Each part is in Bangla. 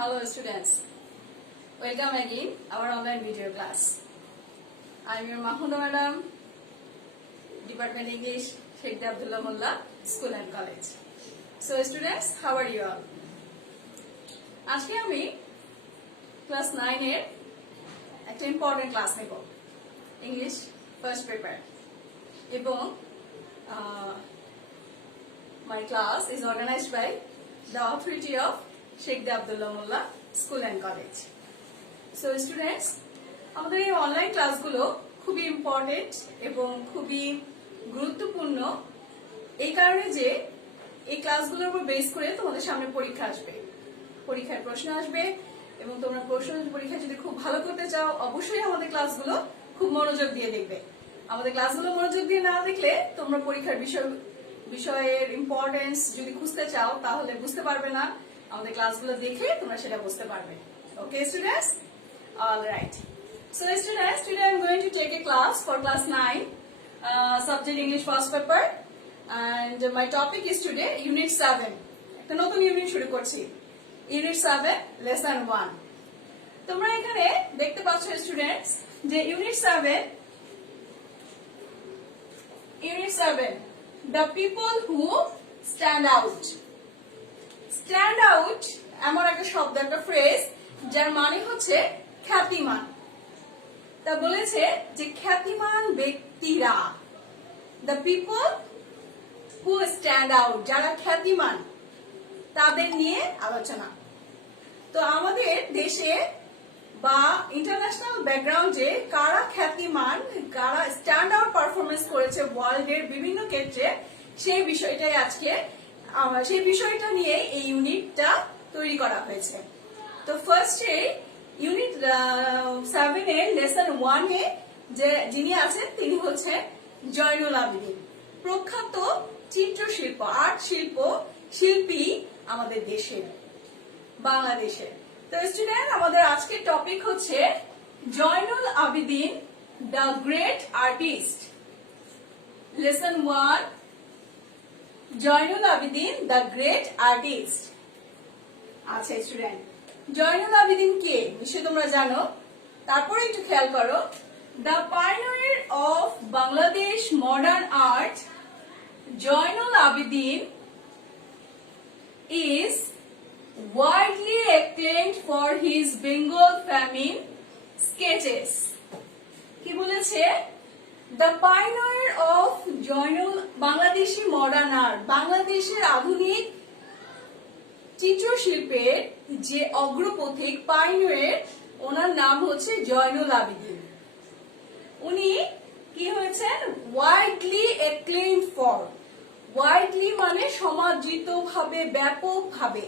Hello students, welcome again our online video class. I am your Mahmuda Madam, Department English, Sheikh Abdullah Mullah, School and College. So students, how are you all? আজকে আমি ক্লাস 9 এর একটা ইম্পর্টেন্ট ক্লাস নেব, ইংলিশ ফার্স্ট পেপার, এবং my class is organized by the authority of Sheikh Abdullah Mullah, School and College. So students, আমাদের এই অনলাইন ক্লাসগুলো খুবই ইম্পর্টেন্ট এবং খুবই গুরুত্বপূর্ণ এই কারণে যে এই ক্লাসগুলোর উপর বেস করে তোমাদের সামনে পরীক্ষা আসবে, পরীক্ষার প্রশ্ন আসবে এবং তোমরা প্রশ্ন পরীক্ষা যদি খুব ভালো করতে চাও অবশ্যই আমাদের ক্লাসগুলো খুব মনোযোগ দিয়ে দেখবে। আমাদের ক্লাসগুলো মনোযোগ দিয়ে না দেখলে তোমরা পরীক্ষার বিষয়ের ইম্পর্টেন্স যদি খুঁজতে চাও তাহলে বুঝতে পারবে না, আমাদের ক্লাসগুলো দেখে তোমরা সেটা বুঝতে পারবে। Okay students, all right. So students, today I am going to take a class for class 9, subject English first paper, and my topic is today unit 7. একটা নতুন ইউনিট শুরু করছি, unit 7 lesson 1. তোমরা এখানে দেখতে পাচ্ছ স্টুডেন্টস যে unit 7 the people who stand out. Stand out এমন একটা শব্দ, একটা ফ্রেজ যার মানে হচ্ছে খ্যাতিমান। তা বলেছে যে খ্যাতিমান ব্যক্তিরা, the people who stand out, যারা খ্যাতিমান তাদের নিয়ে আলোচনা। তো আমাদের দেশে বা ইন্টারন্যাশনাল ব্যাকগ্রাউন্ডে কারা খ্যাতিমান, কারা স্ট্যান্ড আউট পারফরমেন্স করেছে ওয়ার্ল্ডের বিভিন্ন ক্ষেত্রে, সেই বিষয়টাই আজকে সেই বিষয়টা নিয়ে এই ইউনিটটা তৈরি করা হয়েছে। তো ফার্স্টে ইউনিট 7 এর লেসন 1 এ যে যিনি আছেন তিনি হচ্ছে জয়নুল আবেদিন, প্রখ্যাত চিত্রশিল্প আর্ট শিল্পী আমাদের দেশের, বাংলাদেশের। তো স্টুডেন্ট, আমাদের আজকের টপিক হচ্ছে Joynul Abedin the great artist. Lesson 1, Zainul Abedin the great artist. আচ্ছা স্টুডেন্ট, জয়নুল আবেদিন কে নিশ্চয়ই তোমরা জানো, তারপরে একটু খেয়াল করো। The pioneer of Bangladesh modern art, Joynul Abedin is widely acclaimed for his Bengal famine sketches. কি বলেছে? The pioneer of Joynul Bangladeshi modern art, বাংলাদেশের আধুনিক চিত্রশিল্পের যে অগ্রপথিক পাইনিয়ার, ওনার নাম হচ্ছে জয়নুল আবেদিন। উনি কি হয়েছেন? ওয়াইডলি অ্যাক্লেইমড ফর, ওয়াইডলি মানে সমাদৃত ভাবে, ব্যাপকভাবে,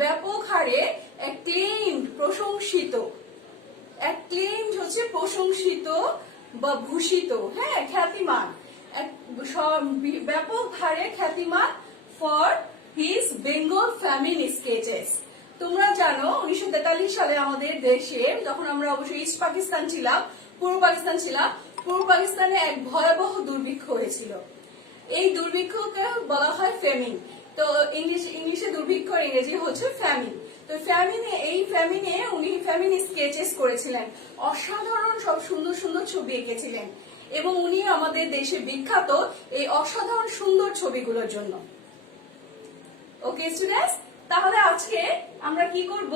ব্যাপক হারে, অ্যাক্লেইমড প্রশংসিত, অ্যাক্লেইমড হচ্ছে প্রশংসিত বা ভূষিত, হ্যাঁ, খ্যাতিমান, ব্যাপক হারে খ্যাতিমান for his Bengal famine sketches. তোমরা জানো 1943 সালে আমাদের দেশে, যখন আমরা অবশ্যই ইস্ট পাকিস্তান ছিলাম, পূর্ব পাকিস্তান ছিলাম, পূর্ব পাকিস্তানে এক ভয়াবহ দুর্ভিক্ষ হয়েছিল। এই দুর্ভিক্ষকে বলা হয় ফেমিন। তো ইংলিশে দুর্ভিক্ষ, ইংরেজি হচ্ছে ফ্যামিন। তো এই ফ্যামিনে উনি ফ্যামিন স্কেচেস করেছিলেন, অসাধারণ সব সুন্দর সুন্দর ছবি এঁকেছিলেন, এবং উনি আমাদের দেশে বিখ্যাত এই অসাধারণ সুন্দর ছবিগুলোর জন্য। ওকে স্টুডেন্টস, তাহলে আজকে আমরা কি করব,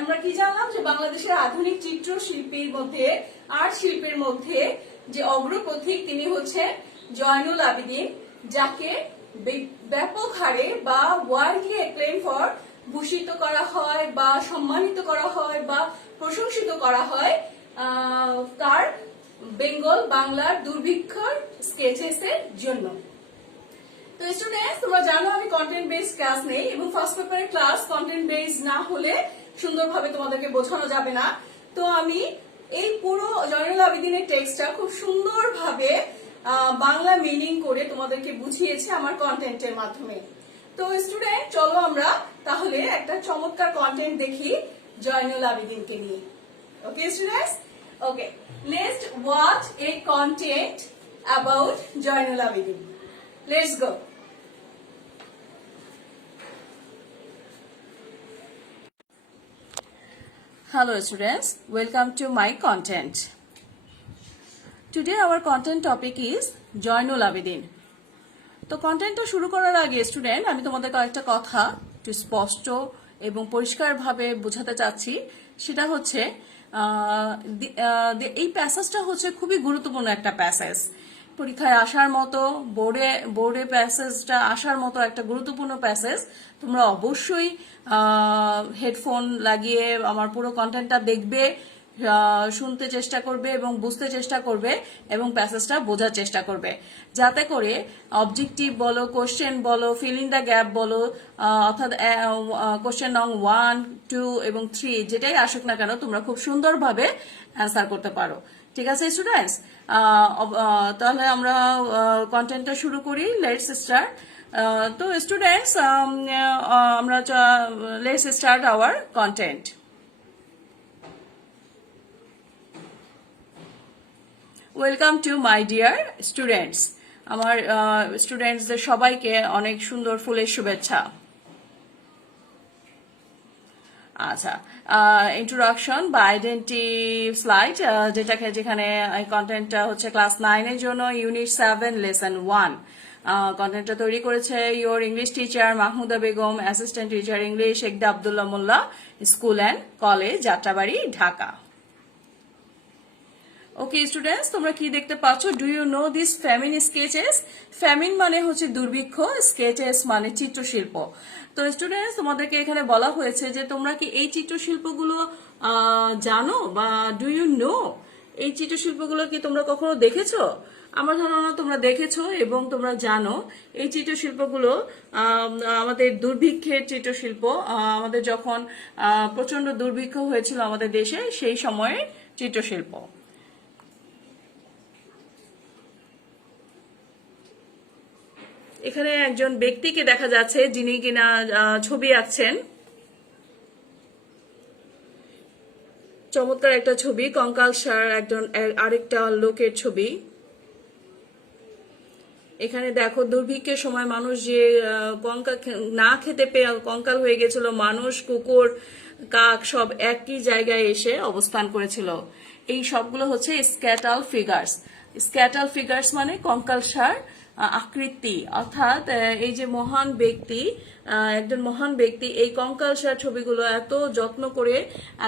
আমরা কি জানলাম যে বাংলাদেশের আধুনিক চিত্রশিল্পীর মধ্যে, আর্ট শিল্পের মধ্যে যে অগ্রপথিক তিনি হচ্ছে জয়নুল আবেদিন, যাকে ব্যাপক হারে বা ওয়ার্ল্ডলি অ্যাক্লেইম ফর ভূষিত করা হয় বা সম্মানিত করা হয় বা প্রশংসিত করা হয় তার বাংলার দুর্ভিক্ষর স্কেচেস এর জন্য। তো স্টুডেন্টস, তোমরা জানো আমি কন্টেন্ট বেসড ক্লাস নেই, এবং ফার্স্ট পেপারের ক্লাস কন্টেন্ট বেসড না হলে সুন্দরভাবে তোমাদেরকে বোঝানো যাবে না। তো আমি এই পুরো জয়নুল আবেদিনের টেক্সটটা খুব সুন্দরভাবে বাংলা মিনিং করে তোমাদেরকে বুঝিয়েছি আমার কন্টেন্টের মাধ্যমে। তো স্টুডেন্ট, চলো আমরা তাহলে একটা চমৎকার কন্টেন্ট দেখি জয়নুল আবেদিনকে নিয়ে। Okay students, okay, let's watch a content about Joynul Abedin. Let's go. Hello students, welcome to my content. Today our content topic is Joynul Abedin. তো কন্টেন্টটা শুরু করার আগে স্টুডেন্ট আমি তোমাদের কয়েকটা কথা একটু স্পষ্ট এবং পরিষ্কারভাবে বোঝাতে চাচ্ছি। সেটা হচ্ছে এই প্যাসেজটা হচ্ছে খুবই গুরুত্বপূর্ণ একটা প্যাসেজ, পরীক্ষায় আসার মতো, বোর্ডে প্যাসেজটা আসার মতো একটা গুরুত্বপূর্ণ প্যাসেজ। তোমরা অবশ্যই হেডফোন লাগিয়ে আমার পুরো কন্টেন্টটা দেখবে, শুনতে চেষ্টা করবে এবং বুঝতে চেষ্টা করবে এবং প্যাসেজটা বোঝার চেষ্টা করবে, যাতে করে অবজেক্টিভ বলো, কোশ্চেন বলো, ফিল ইন দ্য গ্যাপ বলো, অর্থাৎ কোশ্চেন নং 1, 2 এবং 3 যেটাই আসুক না কেন তোমরা খুব সুন্দরভাবে অ্যান্সার করতে পারো। ঠিক আছে স্টুডেন্টস, তাহলে আমরা কন্টেন্টটা শুরু করি। Let's start. তো স্টুডেন্টস, আমরা let's start our content. Welcome to my dear students. আমার স্টুডেন্টসদের সবাইকে অনেক সুন্দর ফুলের শুভেচ্ছা। আচ্ছা, ইন্ট্রোডাকশন বা আইডেন্টি স্লাইড, যেখানে কন্টেন্টটা হচ্ছে ক্লাস 9 এর জন্য ইউনিট 7 লেসন 1। কন্টেন্টটা তৈরি করেছে your English teacher Mahmuda Begum, assistant teacher English শেখদা Abdullah Molla, school and college, Jatrabari, Dhaka. Okay students, তোমরা কি দেখতে পাচ্ছ? Do you know this famine sketches? Famine মানে হচ্ছে দুর্ভিক্ষ, স্কেচেস মানে চিত্রশিল্প। তো স্টুডেন্টস, তোমাদেরকে এখানে বলা হয়েছে যে তোমরা কি এই চিত্রশিল্পগুলো জানো বা ডু ইউ নো? এই চিত্রশিল্পগুলো কি তোমরা কখনো দেখেছো? আমার ধারণা তোমরা দেখেছো এবং তোমরা জানো। এই চিত্রশিল্পগুলো আমাদের দুর্ভিক্ষের চিত্রশিল্প, আমাদের যখন প্রচন্ড দুর্ভিক্ষ হয়েছিল আমাদের দেশে সেই সময়ের চিত্রশিল্প। এখানে একজন ব্যক্তিকে দেখা যাচ্ছে যিনি কিনা ছবি আঁকছেন। চমৎকার একটা ছবি, কঙ্কালসার আরেকটা লোকের ছবি। এখানে দেখো দুর্ভিক্ষের সময় মানুষ যে না খেতে পেয়ে কঙ্কাল হয়ে গেছিল, মানুষ, কুকুর, কাক সব একই জায়গায় এসে অবস্থান করেছিল। এই সবগুলো হচ্ছে স্ক্যাটাল ফিগার্স। স্ক্যাটাল ফিগার্স মানে কঙ্কালসার আকৃতি, অর্থাৎ এই যে মহান ব্যক্তি, একজন মহান ব্যক্তি এই কঙ্কালসার ছবিগুলো এত যত্ন করে,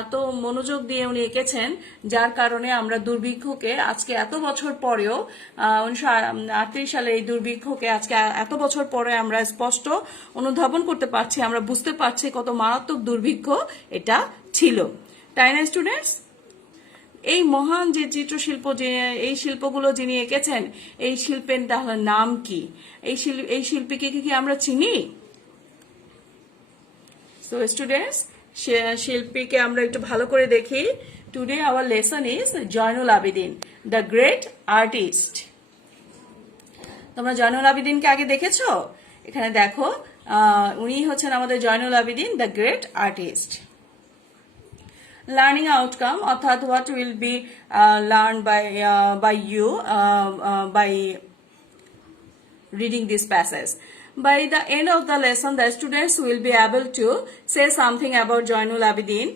এত মনোযোগ দিয়ে উনি এঁকেছেন, যার কারণে আমরা দুর্ভিক্ষকে আজকে এত বছর পরেও, 1938 সালে এই দুর্ভিক্ষকে আজকে এত বছর পরে আমরা স্পষ্ট অনুধাবন করতে পারছি, আমরা বুঝতে পারছি কত মারাত্মক দুর্ভিক্ষ এটা ছিল। তাই না স্টুডেন্টস? এই মহান যে চিত্রশিল্প, যে এই শিল্পগুলো যিনি এঁকেছেন, এই শিল্পের তাহলে নাম কি? এই শিল্পীকে কি আমরা চিনি? সো স্টুডেন্টস, শিল্পীকে আমরা একটু ভালো করে দেখি। Today our lesson is Joynul Abedin, the great artist. তোমরা জয়নুল আবেদিনকে আগে দেখেছো? এখানে দেখো, উনি হচ্ছেন আমাদের Zainul Abedin, the great artist. Learning outcome, অর্থাৎ what will be learn by you by reading this passage. By the end of the lesson, the students will be able to say something about Joynul Abidin.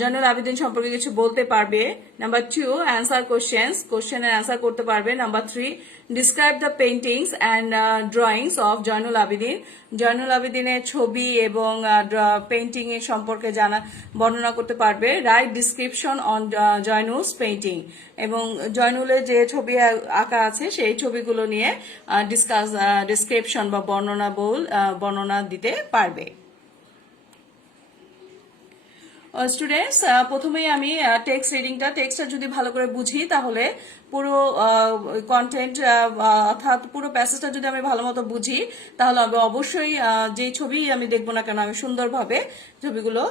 Joynul Abedin সম্পর্কে কিছু বলতে পারবে। নাম্বার 2, অ্যান্সার কোশ্চেনের অ্যান্সার করতে পারবে। Number 3, describe the paintings and drawings of Zainul Abedin. Zainul আবেদিনের ছবি এবং পেইন্টিং এর সম্পর্কে বর্ণনা করতে পারবে। Write description on Zainul's painting, এবং জয়নুলের যে ছবি আঁকা আছে সেই ছবিগুলো নিয়ে ডিসক্রিপশন বা বর্ণনা দিতে পারবে। স্টুডেন্টস, প্রথমেই আমি টেক্সটটা যদি ভালো করে বুঝি তাহলে পুরো কন্টেন্ট অর্থাৎ পুরো প্যাসেজটা যদি আমি ভালো মতো বুঝি তাহলে আমি অবশ্যই যেই ছবি আমি দেখবো না কেন আমি সুন্দরভাবে ছবিগুলো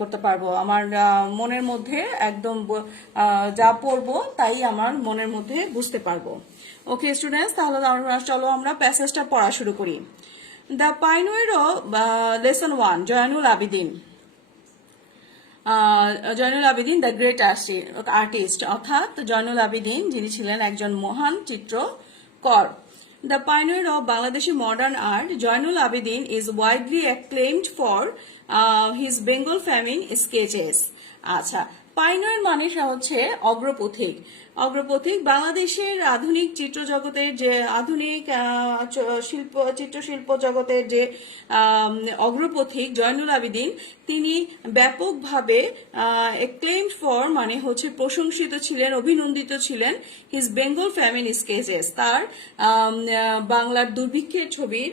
করতে পারবো। আমার মনের মধ্যে একদম যা পড়বো তাই আমার মনের মধ্যে বুঝতে পারবো। ওকে স্টুডেন্টস, তাহলে চলো আমরা প্যাসেজটা পড়া শুরু করি। The pioneer lesson 1, Zainul Abedin. Zainul Abedin the great artist, অর্থাৎ জয়নুল আবেদিন যিনি ছিলেন একজন মহান চিত্রকর। The pioneer of Bangladeshi modern art, Joinul Abidin is widely acclaimed for his Bengal famine sketches. আচ্ছা, পাইনিয়ার মানে হচ্ছে অগ্রপথিক। অগ্রপথিক বাংলাদেশের আধুনিক চিত্র জগতের যে আধুনিক চিত্রশিল্প জগতের যে অগ্রপথিক জয়নুল আবেদিন, তিনি ব্যাপকভাবে acclaimed for মানে হচ্ছে প্রশংসিত ছিলেন, অভিনন্দিত ছিলেন হিজ বেঙ্গল ফ্যামিন স্কেচেস, তার বাংলার দুর্ভিক্ষের ছবির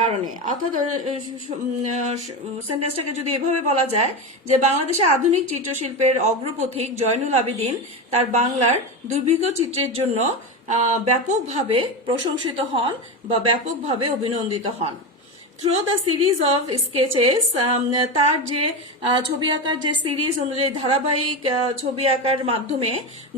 কারণে। অর্থাৎ সেন্টেন্সটাকে যদি এভাবে বলা যায় যে বাংলাদেশে আধুনিক চিত্রশিল্পের অগ্রপথিক জয়নুল আবেদিন তার বাংলার দুর্ভিক্ষ চিত্রের জন্য ব্যাপকভাবে প্রশংসিত হন বা ব্যাপকভাবে অভিনন্দিত হন। Through the series of sketches, তার যে ছবি আঁকার যে সিরিজ অনুযায়ী ধারাবাহিক ছবি আঁকার মাধ্যমে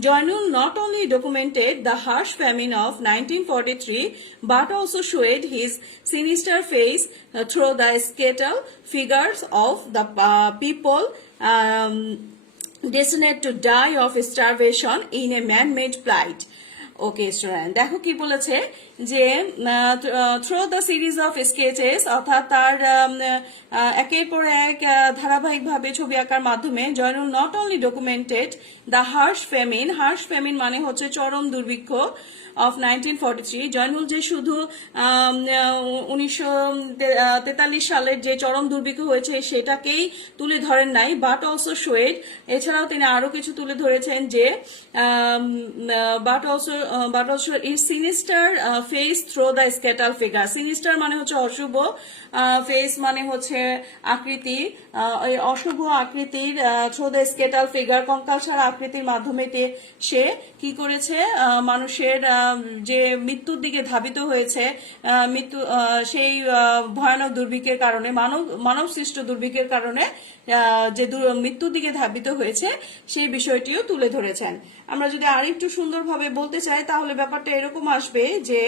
Zainul not only documented the harsh famine of 1943 but also showed his sinister face through the skeletal figures of the people destined to die of starvation in a man-made plight. Okay student, দেখো কি বলেছে যে through the series of sketches, অর্থাৎ তার একের পর এক ধারাবাহিকভাবে ছবি আঁকার মাধ্যমে Joynul not only documented the harsh famine মানে হচ্ছে চরম দুর্ভিক্ষ of 1943, জয়নুল যে শুধু 1943 সালের যে চরম দুর্ভিক্ষ হয়েছে সেটাকেই তুলে ধরেন নাই, বাট অলসো শোয়েড, এছাড়াও তিনি আরো কিছু তুলে ধরেছেন যে but also is sinister face through the skeletal figure. Sinister মানে হচ্ছে অশুভ, ফেস মানে হচ্ছে আকৃতি, এই অশুভ আকৃতির থ্রো দ্য স্কেটাল ফিগার কঙ্কালসার আকৃতির মাধ্যমে সে কি করেছে, মানুষের যে মৃত্যুর দিকে ধাবিত হয়েছে, সেই ভয়ানক দুর্ভিক্ষের কারণে, মানব সৃষ্ট দুর্ভিক্ষের কারণে যে মৃত্যুর দিকে ধাবিত হয়েছে সেই বিষয়টিও তুলে ধরেছেন। আমরা যদি আরেকটু সুন্দরভাবে বলতে চাই তাহলে ব্যাপারটা এরকম আসবে যে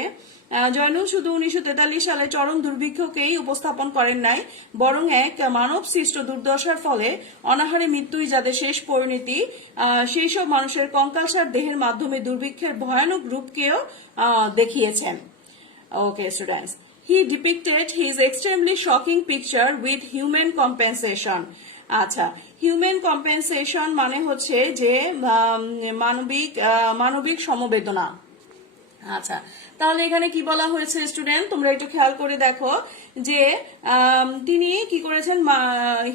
জয়নুল শুধু 1943 সালে চরম দুর্ভিক্ষকেই উপস্থাপন করেন নাই, বরং এক মানব সৃষ্ট দুর্দশার ফলে অনাহারে মৃত্যুই যাদের শেষ পরিণতি, সেই সব মানুষের কঙ্কালসার দেহের মাধ্যমে দুর্ভিক্ষের ভয়ানক রূপকেও দেখিয়েছেন। Okay students, he depicted his extremely shocking picture with human compensation. আচ্ছা, হিউম্যান কম্পেনসেশন মানে হচ্ছে যে মানবিক সমবেদনা। আচ্ছা, তাহলে এখানে কি বলা হয়েছে স্টুডেন্ট, তোমরা একটু খেয়াল করে দেখো যে তিনি কি করেছেন,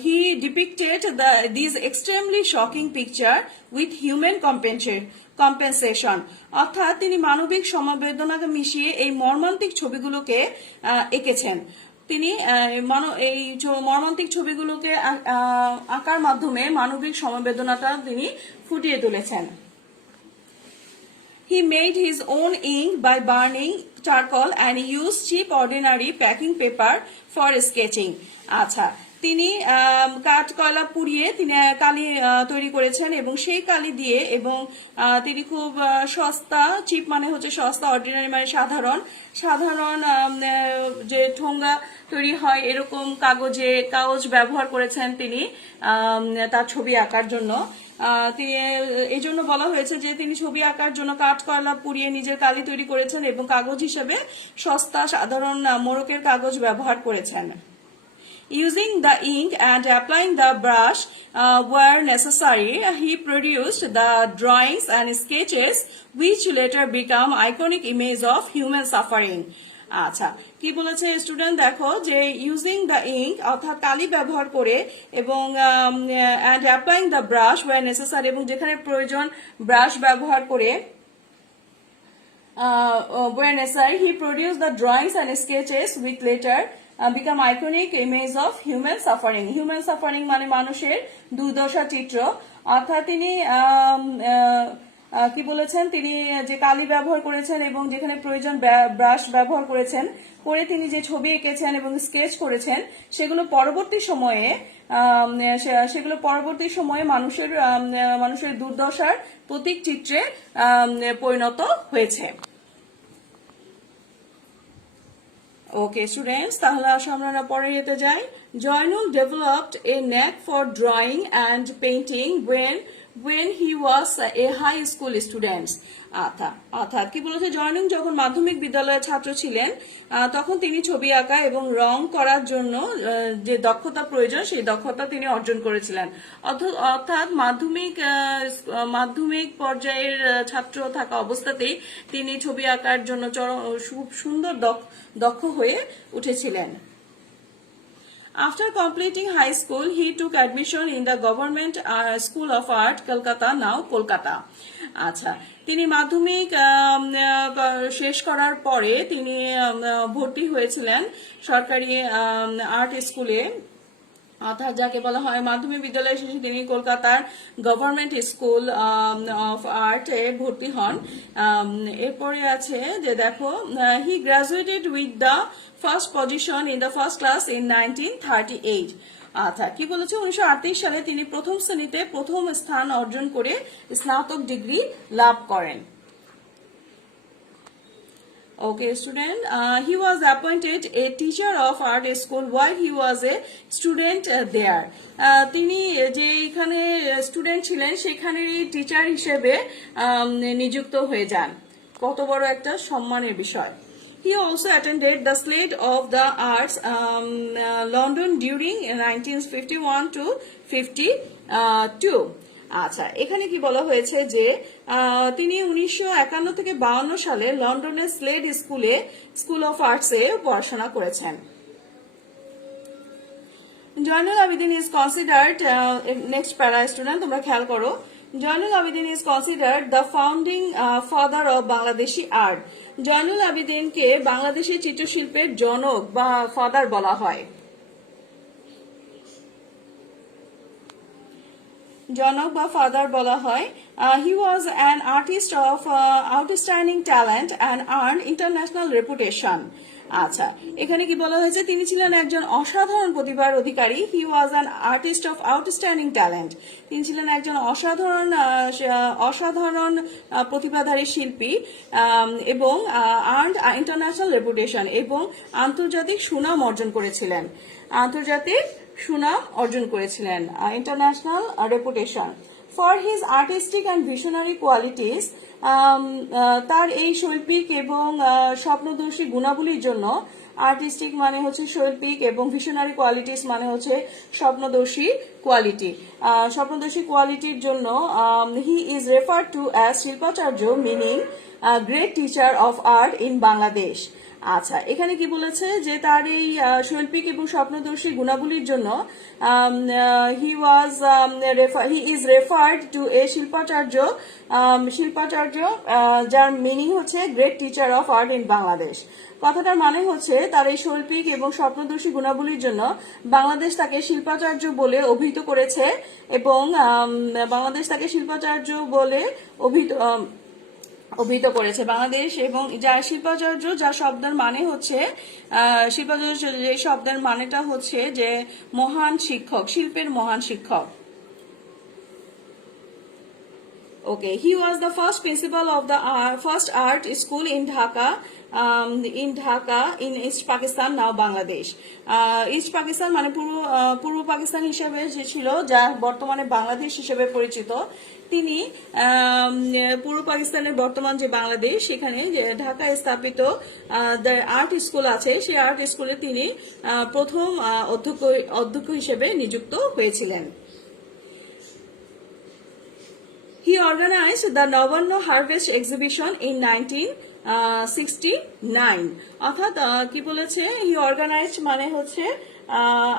he depicted this extremely shocking picture with human compensation, অর্থাৎ তিনি মানবিক সমবেদনাকে মিশিয়ে এই মর্মান্তিক ছবিগুলোকে এঁকেছেন। তিনি এই মর্মান্তিক ছবিগুলোকে আঁকার মাধ্যমে মানবিক সমবেদনাটা তিনি ফুটিয়ে তুলেছেন। He made his own ink by burning charcoal and used cheap ordinary packing paper for sketching. আচ্ছা, তিনি কাঠ কয়লা পুড়িয়ে তিনি কালি তৈরি করেছেন এবং সেই কালি দিয়ে, এবং তিনি খুব সস্তা, চিপ মানে হচ্ছে সস্তা, অর্ডিনারি মানে সাধারণ যে ঠোঙ্গা তৈরি হয় এরকম কাগজ ব্যবহার করেছেন তিনি তার ছবি আঁকার জন্য। এই জন্য বলা হয়েছে যে তিনি ছবি আঁকার জন্য কাঠ কয়লা পুড়িয়ে নিজের কালি তৈরি করেছেন এবং কাগজ হিসেবে সস্তা সাধারণ মোড়কের কাগজ ব্যবহার করেছেন। Using the ink and applying the brush where necessary, he produced the drawings and sketches which later become iconic image of human suffering. আচ্ছা, কি বলেছে স্টুডেন্ট, দেখো যে ইউজিং দ্য ইঙ্ক অর্থাৎ কালি ব্যবহার করে এবং and applying the brush where necessary, এবং যেখানে প্রয়োজন ব্রাশ ব্যবহার করে where necessary, he produced the drawings and sketches which later become iconic image of human suffering. Human suffering মানে মানুষের দুর্দশা চিত্র, অর্থাৎ তিনি কি বলেছেন, তিনি যে কালি ব্যবহার করেছেন এবং যেখানে প্রয়োজন ব্রাশ ব্যবহার করেছেন, করে তিনি যে ছবি এঁকেছেন এবং স্কেচ করেছেন সেগুলো পরবর্তী সময়ে মানুষের দুর্দশার প্রতীক চিত্রে পরিণত হয়েছে। ওকে স্টুডেন্টস, তাহলে আসো আমরা পরে যেতে যাই। Zainul developed a knack for drawing and painting when when he was a high school student. অর্থাৎ কি বলেছে, জয়নুং যখন মাধ্যমিক বিদ্যালয়ের ছাত্র ছিলেন তখন তিনি ছবি আঁকা এবং রং করার জন্য যে দক্ষতা প্রয়োজন সেই দক্ষতা তিনি অর্জন করেছিলেন। অর্থাৎ মাধ্যমিক পর্যায়ের ছাত্র থাকা অবস্থাতেই তিনি ছবি আঁকার জন্য খুব সুন্দর দক্ষ হয়ে উঠেছিলেন। After completing high school, he took admission in the Government School of Art, Kolkata, now Kolkata. আচ্ছা, তিনি মাধ্যমিক শেষ করার পরে তিনি ভর্তি হয়েছিলেন সরকারি আর্ট স্কুলে, অর্থাৎ যাকে বলা হয় মাধ্যমিক বিদ্যালয় শেষে তিনি কলকাতার গভর্নমেন্ট স্কুল অফ আর্ট এ ভর্তি হন। এরপরে আছে যে দেখো, he graduated with the first position in the first class in 1938। আচ্ছা, কি বলেছে, 1938 সালে তিনি প্রথম শ্রেণীতে প্রথম স্থান অর্জন করে স্নাতক ডিগ্রি লাভ করেন। Okay, student, he was appointed a teacher of art school while he was a student there. তিনি যে এখানে স্টুডেন্ট ছিলেন সেখানেরই টিচার হিসেবে নিযুক্ত হয়ে যান। কত বড় একটা সম্মানের বিষয়। He also attended the Slade of the Arts, London during 1951 to 52. আচ্ছা, এখানে কি বলা হয়েছে যে তিনি 1951 থেকে 52 সালে লন্ডনের স্লেড স্কুল অফ আর্টসে পড়াশোনা করেছেন। Zainul Abedin is considered, next para student তোমরা খেয়াল করো, Zainul Abedin is considered the founding father of Bangladeshi art. Zainul আবেদিনকে বাংলাদেশের চিত্রশিল্পের জনক বা ফাদার বলা হয়। জনক বা ফাদার বলা হয়। He was an artist of outstanding talent and earn international reputation. আচ্ছা, এখানে কি বলা হয়েছে, তিনি ছিলেন একজন অসাধারণ প্রতিভার অধিকারী। He was an artist of outstanding talent, তিনি ছিলেন একজন অসাধারণ প্রতিভাধারী শিল্পী এবং আর্নড ইন্টারন্যাশনাল রেপুটেশন, এবং আন্তর্জাতিক সুনাম অর্জন করেছিলেন। International reputation. For his artistic and visionary qualities, তার এই শৈল্পিক এবং স্বপ্নদর্শী গুণাবলীর জন্য, আর্টিস্টিক মানে হচ্ছে শৈল্পিক এবং ভিশনারি কোয়ালিটিস মানে হচ্ছে স্বপ্নদর্শী কোয়ালিটির জন্য he is referred to as Shilpacharya, meaning great teacher of art in Bangladesh. আচ্ছা, এখানে কি বলেছে যে তার এই শৈল্পিক এবং স্বপ্নদর্শী গুণাবলীর জন্য হি ইজ রেফার্ড টু এ শিল্পাচার্য, যার মিনিং হচ্ছে great teacher of art in Bangladesh. কথাটার মানে হচ্ছে তার এই শৈল্পিক এবং স্বপ্নদর্শী গুণাবলীর জন্য বাংলাদেশ তাকে শিল্পাচার্য বলে অভিহিত করেছে, এবং বাংলাদেশ তাকে শিল্পাচার্য বলে অভিহিত করেছে বাংলাদেশ, এবং যার শিল্পাচার্য, যার শব্দের মানে হচ্ছে শিল্পাচার্য, যে শব্দের মানেটা হচ্ছে যে মহান শিক্ষক, শিল্পের মহান শিক্ষক। Okay, he was the first principal of the first art school in Dhaka, in East Pakistan, now Bangladesh. East Pakistan মানে পূর্ব পাকিস্তান হিসেবে ছিল, যা বর্তমানে বাংলাদেশ হিসেবে পরিচিত। তিনি পূর্ব পাকিস্তানের বর্তমান যে বাংলাদেশ, সেখানে যে ঢাকায় স্থাপিত আর্ট স্কুল আছে, সেই আর্ট স্কুলে তিনি প্রথম অধ্যক্ষ হিসেবে নিযুক্ত হয়েছিলেন। He organized the Navanno Harvest Exhibition in 1969. অর্থাৎ কি বলেছে, হি অর্গানাইজড মানে হচ্ছে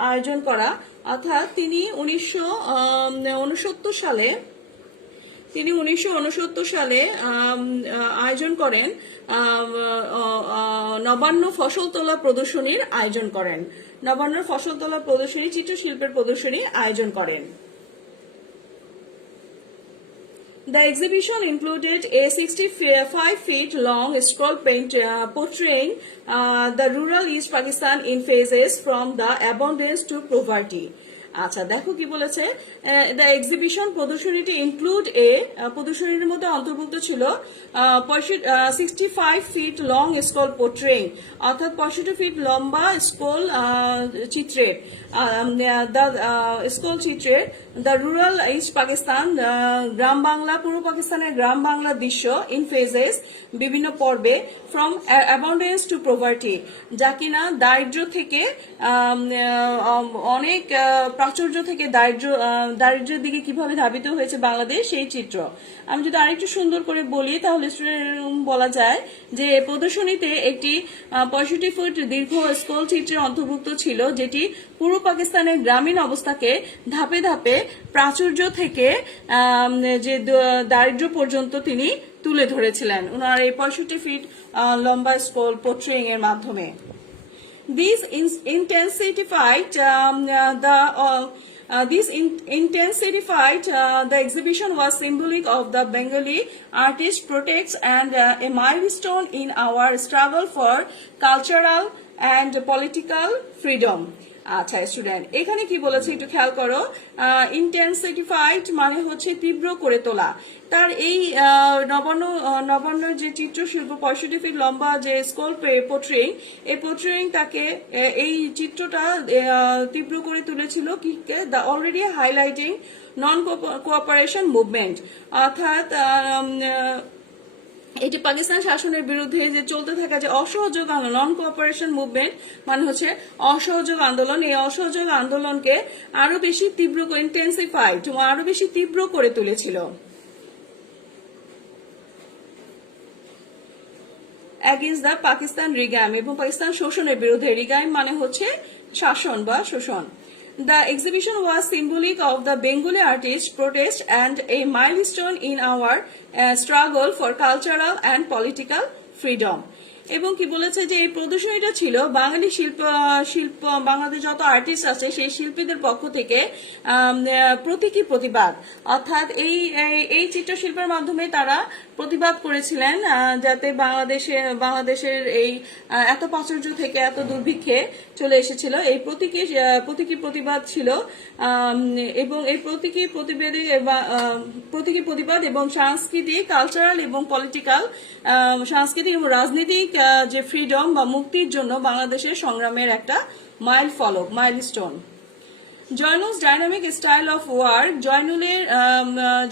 আয়োজন করা, অর্থাৎ তিনি 1969 সালে আয়োজন করেন, নবান্ন ফসল তোলা প্রদর্শনীর আয়োজন করেন। নবান্ন ফসল তোলা প্রদর্শনী, চিত্রশিল্পের প্রদর্শনীর আয়োজন করেন। The exhibition included a 65 feet long scroll paint portraying the rural East Pakistan in phases from the abundance to poverty. আচ্ছা দেখো কি বলেছে, দ্য এক্সিবিশন প্রদর্শনীটি ইনক্লুড প্রদর্শনীর মধ্যে অন্তর্ভুক্ত ছিল 65 ফিট লং স্কল পোর্ট্রেইং, অর্থাৎ 65 ফিট লম্বা স্কল চিত্রের স্কল চিত্রের দ্য রুরাল ইস্ট পাকিস্তান, গ্রাম বাংলা, পূর্ব পাকিস্তানের গ্রাম বাংলা দৃশ্য ইন ফেজেস, বিভিন্ন পর্বে, ফ্রম অ্যাবান্ডেন্স টু প্রভার্টি, যা কিনা দারিদ্র্য থেকে অনেক প্রাচুর্য থেকে দারিদ্র্যের দিকে কিভাবে ধাবিত হয়েছে বাংলাদেশ সেই চিত্র। আমি যদি আরেকটু সুন্দর করে বলি তাহলে বলা যায় যে প্রদর্শনীতে একটি 65 ফুট দীর্ঘ স্কল চিত্রের অন্তর্ভুক্ত ছিল, যেটি পূর্ব পাকিস্তানের গ্রামীণ অবস্থাকে ধাপে ধাপে প্রাচুর্য থেকে যে দারিদ্র্য পর্যন্ত তিনি তুলে ধরেছিলেন ওনার এই 65 ফিট লম্বা স্কল পোর্ট্রেইং এর মাধ্যমে। This intensified the exhibition was symbolic of the Bengali artist protects and a milestone in our struggle for cultural and political freedom. আচ্ছা স্টুডেন্ট, এখানে কি বলেছে একটু খেয়াল করো। ইন্টেন্সিফাইড মানে হচ্ছে তীব্র করে তোলা। তার এই নবান্ন যে চিত্রশিল্প 65 ফিট লম্বা যে স্কল পোর্ট্রেইং, এই পোর্ট্রেইংটাকে এই চিত্রটা তীব্র করে তুলেছিল কি, the already highlighting non cooperation movement, অর্থাৎ এটি পাকিস্তান শাসনের বিরুদ্ধে যে চলতে থাকা যে অসহযোগ আন্দোলন, নন কোঅপারেশন মুভমেন্ট মানে হচ্ছে অসহযোগ আন্দোলন, এই অসহযোগ আন্দোলনকে আরো বেশি তীব্র, ইন্টেন্সিফাইড, আরো বেশি তীব্র করে তুলেছিল। এগেইনস্ট দ্য পাকিস্তান রিগাইম, এবং পাকিস্তান শোষণের বিরুদ্ধে। রিগাইম মানে হচ্ছে শাসন বা শোষণ। The exhibition was symbolic of the Bengali artists' protest and a milestone in our struggle for cultural and political freedom. এবং কি বলেছে যে এই প্রদর্শনীটা ছিল বাঙালি শিল্প বাংলাদেশ যত আর্টিস্ট আছে সেই শিল্পীদের পক্ষ থেকে প্রতীকী প্রতিবাদ, অর্থাৎ এই চিত্রশিল্পের মাধ্যমে তারা প্রতিবাদ করেছিলেন যাতে বাংলাদেশের এই এত প্রাচুর্য থেকে এত দুর্ভিক্ষে চলে এসেছিল, এই প্রতীকী প্রতিবাদ ছিল। এবং এই প্রতীকী প্রতিবাদ এবং সাংস্কৃতিক, কালচারাল এবং পলিটিক্যাল, সাংস্কৃতিক এবং রাজনৈতিক যে ফ্রিডম বা মুক্তির জন্য বাংলাদেশের সংগ্রামের একটা milestone. Zainul's dynamic style of work,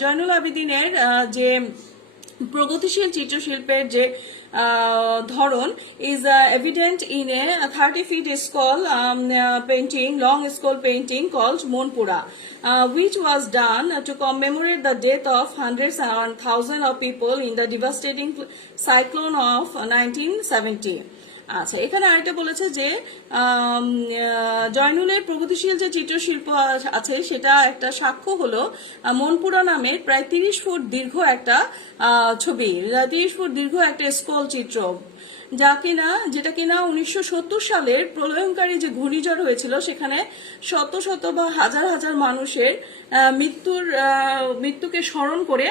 Zainul আবেদিনের যে প্রগতিশীল চিত্রশিল্পের যে ধরন is evident in a 30 feet scroll painting, long scroll painting called Monpura, which was done to commemorate the death of hundreds and thousands of people in the devastating cyclone of 1970. আচ্ছা, এখানে আরেকটা বলেছে যে জয়নুলের প্রগতিশীল যে চিত্রশিল্প আছে সেটা একটা সাক্ষ্য হলো মনপুরা নামের প্রায় 30 ফুট দীর্ঘ একটা ছবি, 30 ফুট দীর্ঘ একটা স্কল চিত্র, যেটা কিনা 1970 সালের প্রলয়ঙ্কারী যে ঘূর্ণিঝড় হয়েছিল সেখানে শত বা হাজার মানুষের মৃত্যুকে স্মরণ করে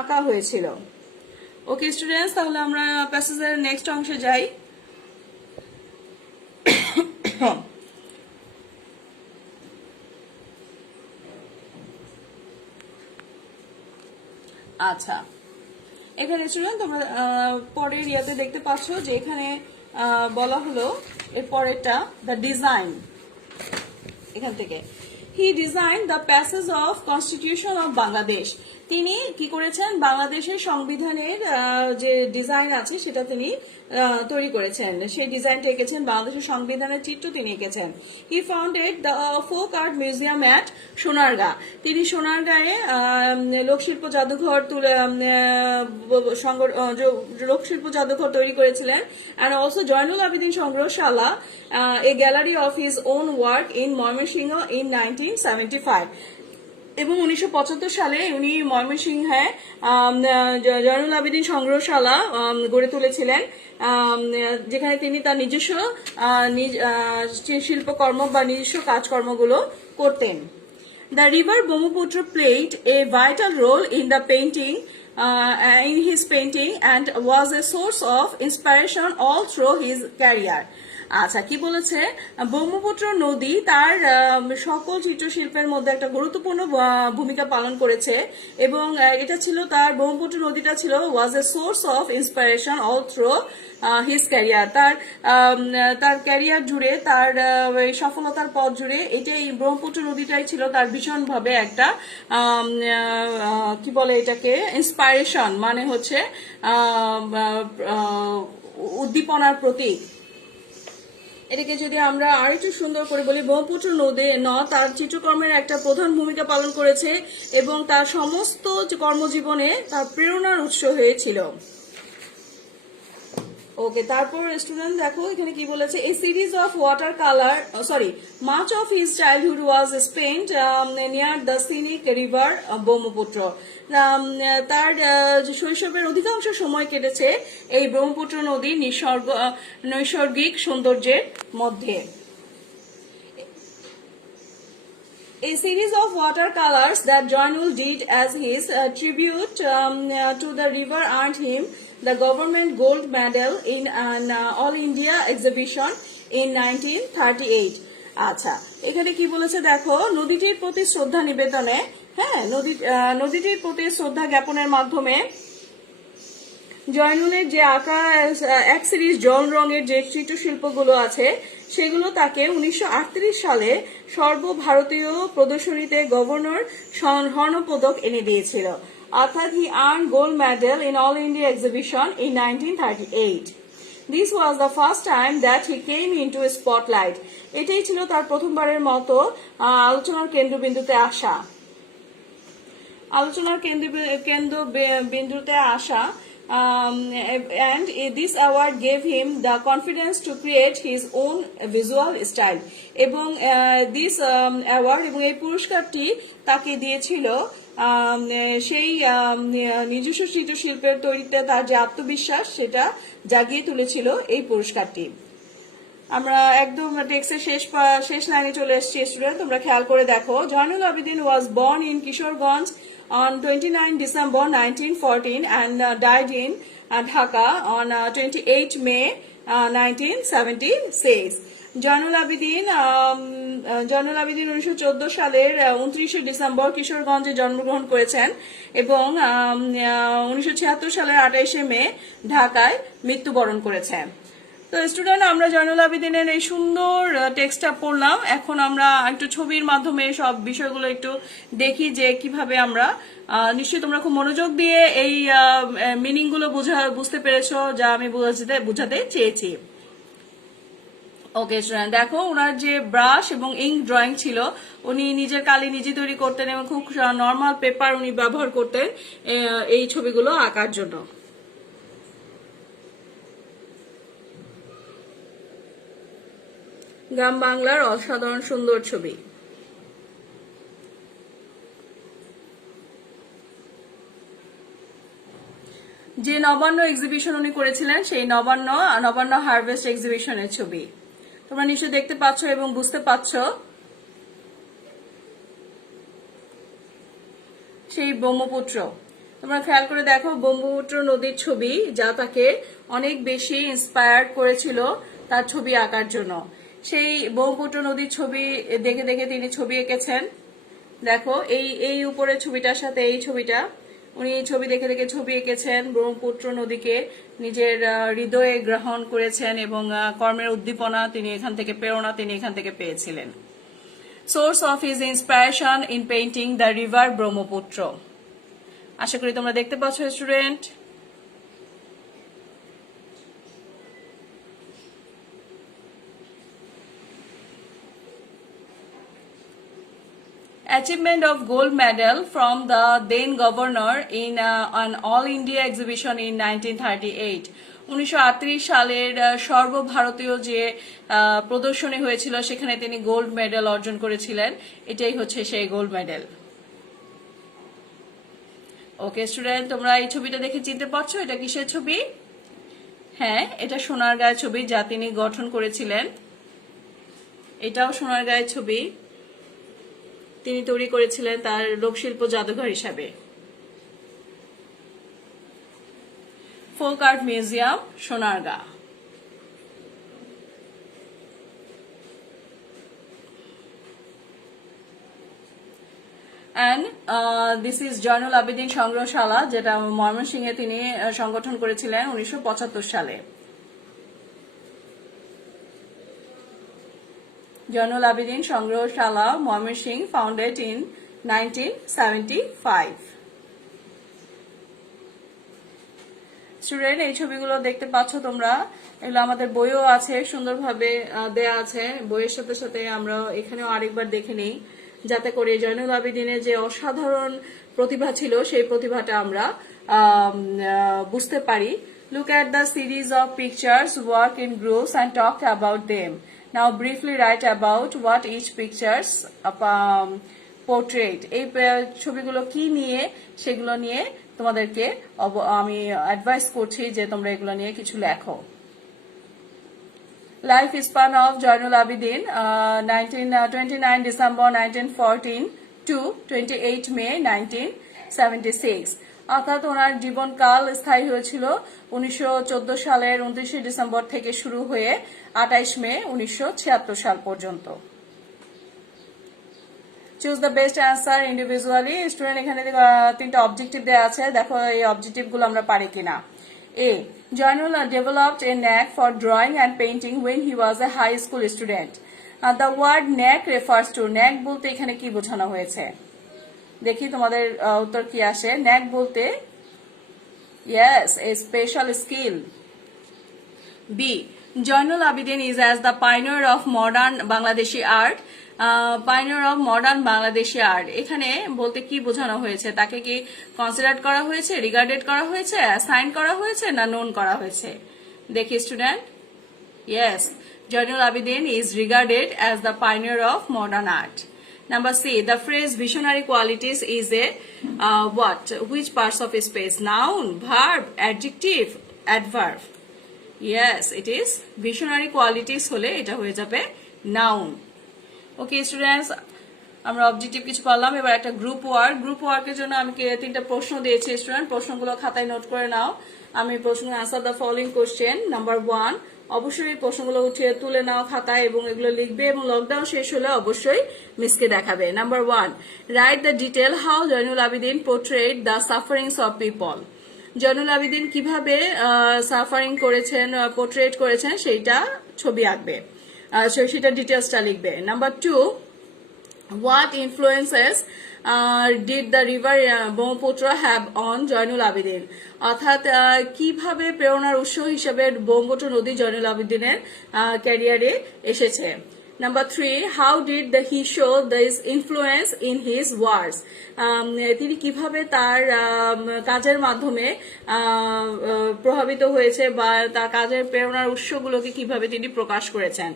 আঁকা হয়েছিল। ওকে স্টুডেন্টস, তাহলে আমরা প্যাসেজের নেক্সট অংশে যাই। আচ্ছা, এখানে স্টুডেন্ট তোমরা পরের ইয়াতে দেখতে পাচ্ছ যে এখানে বলা হলো এর পরেরটা দ্য ডিজাইন, এখান থেকে he design the passage of constitution of Bangladesh. তিনি কি করেছেন, বাংলাদেশের সংবিধানের যে ডিজাইন আছে সেটা তিনি তৈরি করেছেন, সেই ডিজাইনটা এঁকেছেন, বাংলাদেশের সংবিধানের চিত্র তিনি এঁকেছেন। He founded the folk art museum at Sonargaon. তিনি সোনারগাঁয়ে লোকশিল্প জাদুঘর তৈরি করেছিলেন। And also Zainul Abedin Sangrahashala, a gallery of his own work in Mymensingh in 1975। এবং 1975 সালে উনি ময়মনসিংহে জয়নুল আবেদিন সংগ্রহশালা গড়ে তুলেছিলেন, যেখানে তিনি তার নিজস্ব শিল্পকর্ম বা নিজস্ব কাজকর্মগুলো করতেন। The river Brahmaputra played a vital role in his painting and was a source of inspiration all through his career. আচ্ছা, কি বলেছে, ব্রহ্মপুত্র নদী তার সকল চিত্রশিল্পের মধ্যে একটা গুরুত্বপূর্ণ ভূমিকা পালন করেছে এবং এটা ছিল তার, ব্রহ্মপুত্র নদীটা ছিল was a source of inspiration all through his career. তার ক্যারিয়ার জুড়ে, তার এই সফলতার পথ জুড়ে এটাই, ব্রহ্মপুত্র নদীটাই ছিল তার ভীষণভাবে একটা কি বলে এটাকে, ইন্সপাইরেশন, মানে হচ্ছে উদ্দীপনার প্রতীক। এটাকে যদি আমরা আরেকটু সুন্দর করে বলি, ব্রহ্মপুত্র নদী তার চিত্রকর্মের একটা প্রধান ভূমিকা পালন করেছে এবং তার সমস্ত কর্মজীবনে তার প্রেরণার উৎস হয়েছিল। ওকে, তারপর স্টুডেন্ট দেখো এখানে কি বলেছে, a series of water colour, much of his childhood was spent near the scenic river Brahmaputra. তার শৈশবের অধিকাংশ সময় কেটেছে এই ব্রহ্মপুত্র নদীর নৈসর্গিক সৌন্দর্যের মধ্যে। A series of watercolors that Joinul did as his tribute to the river earned him the government gold medal in an All India exhibition in 1938. আচ্ছা, এখানে কি বলেছে দেখো, নদীটির প্রতি শ্রদ্ধা নিবেদনে, হ্যাঁ, নদীটির প্রতি শ্রদ্ধা জ্ঞাপনের মাধ্যমে জয়নুলের যে আঁকা এক সিরিজ জল রঙের যে চিত্রশিল্পগুলো আছে সেগুলো তাকে 1938 সালে সর্বভারতীয় প্রদর্শনীতে গভর্নর স্বর্ণপদক এনে দিয়েছিল। অর্থাৎ he earn gold medal in all India exhibition in 1938. This was the first time that he came into a spotlight. এটাই ছিল তার প্রথমবারের মতো আলোচনার কেন্দ্রবিন্দুতে আসা। And this award gave him the confidence to create his own visual style. এবং this award এবং এই পুরস্কারটি তাকে দিয়েছিল সেই নিজস্ব চিত্রশিল্পের তৈরিতে তার যে আত্মবিশ্বাস সেটা জাগিয়ে তুলেছিল এই পুরস্কারটি। আমরা একদম টেক্সটের শেষ লাইনে চলে এসেছি স্টুডেন্ট, তোমরা খেয়াল করে দেখো। Joynul Abedin was born in Kishoreganj on 29 December 1914 and died in Dhaka on 28 May 1976. Zainul Abedin 1914 সালের 29 ডিসেম্বর কিশোরগঞ্জে জন্মগ্রহণ করেছেন এবং 1976 সালের 28 মে ঢাকায় মৃত্যুবরণ করেছেন। তো স্টুডেন্ট, আমরা জয়নুল আবেদিনের এই সুন্দর টেক্সটটা পড়লাম। এখন আমরা একটু ছবির মাধ্যমে সব বিষয়গুলো একটু দেখি যে কিভাবে আমরা, নিশ্চয়ই তোমরা খুব মনোযোগ দিয়ে এই মিনিং গুলো বুঝতে পেরেছো যা আমি বুঝাতে চেয়েছি। ওকে স্টুডেন্ট, দেখো ওনার যে ব্রাশ এবং ইঙ্ক ড্রয়িং ছিল, উনি নিজের কালি নিজে তৈরি করতেন এবং খুব নর্মাল পেপার উনি ব্যবহার করতেন এই ছবিগুলো আঁকার জন্য। গ্রাম বাংলার অসাধারণ সুন্দর ছবি। যে নবান্ন এক্সিবিশন উনি করেছিলেন সেই নবান্ন হারভেস্ট এক্সিবিশনের ছবি তোমরা নিশ্চয়ই দেখতে পাচ্ছ এবং বুঝতে পাচ্ছ। সেই ব্রহ্মপুত্র, তোমরা খেয়াল করে দেখো, ব্রহ্মপুত্র নদীর ছবি যা তাকে অনেক বেশি ইন্সপায়ার করেছিল তার ছবি আঁকার জন্য। সেই ব্রহ্মপুত্র নদীর ছবি দেখে দেখে তিনি ছবি এঁকেছেন। দেখো এই উপরের ছবিটার সাথে এই ছবিটা, উনি এই ছবি দেখে দেখে ছবি এঁকেছেন, ব্রহ্মপুত্র নদীকে নিজের হৃদয়ে গ্রহণ করেছেন এবং কর্মের উদ্দীপনা তিনি এখান থেকে, প্রেরণা তিনি এখান থেকে পেয়েছিলেন। Source of his inspiration in painting the river Brahmaputra. আশা করি তোমরা দেখতে পাচ্ছ student. Achievement of gold medal from the then governor in an all India exhibition in 1938. 1938 সালের সর্বভারতীয় যে প্রদর্শনী হয়েছিল সেখানে তিনি গোল্ড মেডেল অর্জন করেছিলেন। এটাই হচ্ছে সেই গোল্ড মেডেল। ওকে স্টুডেন্ট, তোমরা এই ছবিটা দেখে চিনতে পারছো এটা কিসের ছবি? হ্যাঁ, এটা সোনারগাঁয়ের ছবি যা তিনি গঠন করেছিলেন। এটাও সোনারগাঁয়ের ছবি, তিনি তৈরি করেছিলেন তার লোকশিল্প জাদুঘর হিসাবে। Folk art museum, Sonargaon. And this is Joynul Abedin সংগ্রহশালা, যেটা ময়মনসিংহে তিনি সংগঠন করেছিলেন 1975 সালে। জয়নুল আবেদিন সংগ্রহশালা, ময়মনসিংহ, ফাউন্ডেড ইন 1975। স্টুডেন্ট, এই ছবিগুলো দেখতে পাচ্ছ তোমরা, এগুলো আমাদের বইও আছে, সুন্দরভাবে দেয়া আছে। বইয়ের সাথে সাথে আমরা এখানেও আরেকবার দেখে নেই, যাতে করে জয়নুল আবেদিনের যে অসাধারণ প্রতিভা ছিল সেই প্রতিভাটা আমরা বুঝতে পারি। Look at the series of pictures, work in groups and talk about them. Now briefly write about what each pictures portrait. এই ছবিগুলো কি নিয়ে সেগুলো নিয়ে তোমাদেরকে আমি অ্যাডভাইস করছি যে তোমরা এগুলো নিয়ে কিছু লেখো। Life span of Zainul Abedin, 29 December 1914 to 28 May 1976। অর্থাৎ ওনার জীবনকাল স্থায়ী হয়েছিল 1914 সালের 29 ডিসেম্বর থেকে শুরু হয়ে 28 মে 1976 সাল পর্যন্ত। Choose the best answer individually. Student, এখানে তিনটা অবজেক্টিভ দেওয়া আছে, দেখো এই অবজেক্টিভ গুলো আমরা পারি কিনা। এ, Zainul developed a knack for drawing and painting when he was a high school student. The word knack refers to, knack বলতে এখানে কি বোঝানো হয়েছে? দেখি তোমাদের উত্তর কি আসে। knack বলতে yes, a special skill. B, Joynul Abedin is as the pioneer of modern Bangladeshi art. Pioneer of modern Bangladeshi art, এখানে বলতে কি বোঝানো হয়েছে? তাকে কি কনসিডার করা হয়েছে, রিগার্ডেড করা হয়েছে, অ্যাসাইন করা হয়েছে, না নোন করা হয়েছে? দেখি student, yes, Zainul Abedin is regarded as the pioneer of modern art. Number C, the phrase visionary qualities is a what? Which parts of a space? Noun, verb, adjective, adverb. Yes, it is visionary qualities হলে এটা হয়ে যাবে noun. ওকে স্টুডেন্টস, আমরা অবজেক্টিভ কিছু পারলাম। এবার একটা গ্রুপ ওয়ার্ক। গ্রুপ ওয়ার্কের জন্য আমি তিনটা প্রশ্ন দিয়েছি স্টুডেন্ট, প্রশ্নগুলো খাতায় নোট করে নাও। আমি প্রশ্ন answer the following question. Number 1, অবশ্যই এই প্রশ্নগুলো উঠিয়ে তুলে নাও খাতায় এবং এগুলো লিখবে, এবং লকডাউন শেষ হলে অবশ্যই মিসকে দেখাবে। Number 1, write the detail how Zainul Abedin portrait the sufferings of people. Zainul Abedin কিভাবে সাফারিং করেছেন, পোর্ট্রেট করেছেন, সেইটা ছবি আঁকবে, সেটা ডিটেলসটা লিখবে। Number 2, what influences did the river Brahmaputra have on Zainul Abedin, অর্থাৎ কিভাবে প্রেরণার উৎস হিসেবে ব্রহ্মপুত্র নদী জয়নুল আবেদিনের ক্যারিয়ারে এসেছে। Number 3, how did he show this influence in his words, তিনি কিভাবে তার কাজের মাধ্যমে প্রভাবিত হয়েছে বা তার কাজের প্রেরণার উৎসগুলোকে কিভাবে তিনি প্রকাশ করেছেন।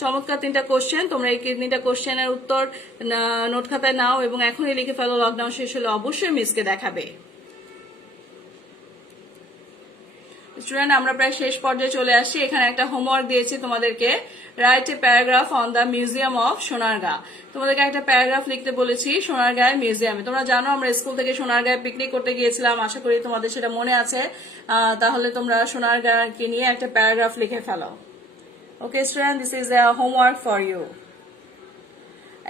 চমৎকার তিনটা কোশ্চেন, তোমরা এই তিনটা কোশ্চেনের উত্তর নোট খাতায় নাও এবং এখনই লিখে ফেলো, লকডাউন শেষ হলে অবশ্যই মিসকে দেখাবে। স্টুডেন্ট, আমরা প্রায় শেষ পর্যায়ে চলে আসছি। এখানে একটা হোমওয়ার্ক দিয়েছি তোমাদেরকে, write a paragraph on the museum of Sonargaon. তোমাদেরকে একটা প্যারাগ্রাফ লিখতে বলেছি সোনারগাঁয়ের মিউজিয়ামে। তোমরা জানো আমরা স্কুল থেকে সোনারগাঁয়ে পিকনিক করতে গিয়েছিলাম, আশা করি তোমাদের সেটা মনে আছে। তাহলে তোমরা সোনারগাঁকে নিয়ে একটা প্যারাগ্রাফ লিখে ফেলো। Okay student, this is a homework for you.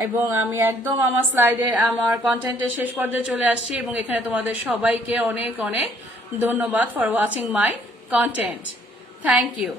এবং আমি একদম আমার স্লাইডে আমার কন্টেন্টের শেষ পর্যায়ে চলে আসছি এবং এখানে তোমাদের সবাইকে অনেক অনেক ধন্যবাদ for watching my content. Thank you.